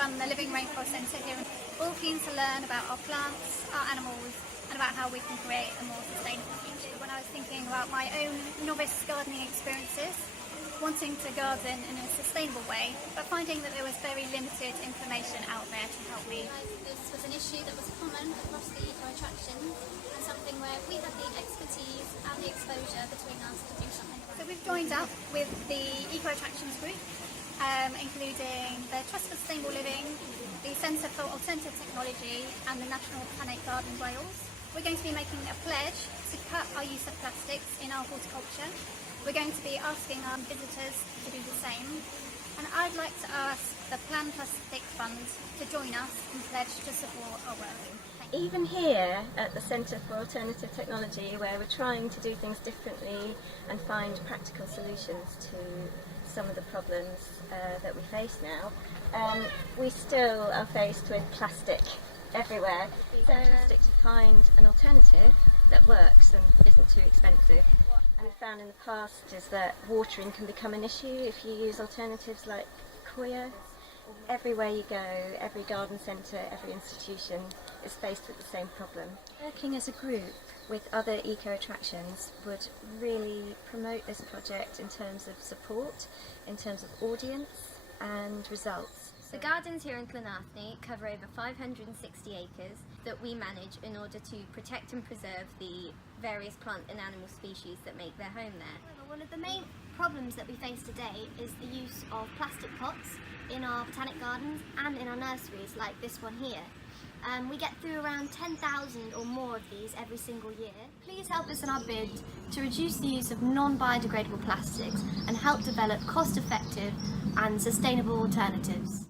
run the Living Rainforest Centre here, all keen to learn about our plants, our animals, and about how we can create a more sustainable future. When I was thinking about my own novice gardening experiences, wanting to garden in a sustainable way, but finding that there was very limited information out there to help me. I realised that this was an issue that was common across the eco-attraction and something where we had the expertise and the exposure between us to do something about it. So we've joined up with the Eco-Attractions group, including the Trust for Sustainable Living, the Centre for Alternative Technology and the National Botanic Garden Wales. We're going to be making a pledge to cut our use of plastics in our horticulture. We're going to be asking our visitors to do the same, and I'd like to ask the Plan Plastic Fund to join us and pledge to support our work. Even here at the Centre for Alternative Technology, where we're trying to do things differently and find practical solutions to some of the problems that we face now, we still are faced with plastic everywhere. It's fantastic to find an alternative that works and isn't too expensive. What we've found in the past is that watering can become an issue if you use alternatives like coir. Everywhere you go, every garden centre, every institution is faced with the same problem. Working as a group with other eco-attractions would really promote this project in terms of support, in terms of audience and results. The gardens here in Glenarthney cover over 560 acres that we manage in order to protect and preserve the various plant and animal species that make their home there. One of the main problems that we face today is the use of plastic pots in our botanic gardens and in our nurseries like this one here. We get through around 10,000 or more of these every single year. Please help us in our bid to reduce the use of non-biodegradable plastics and help develop cost-effective and sustainable alternatives.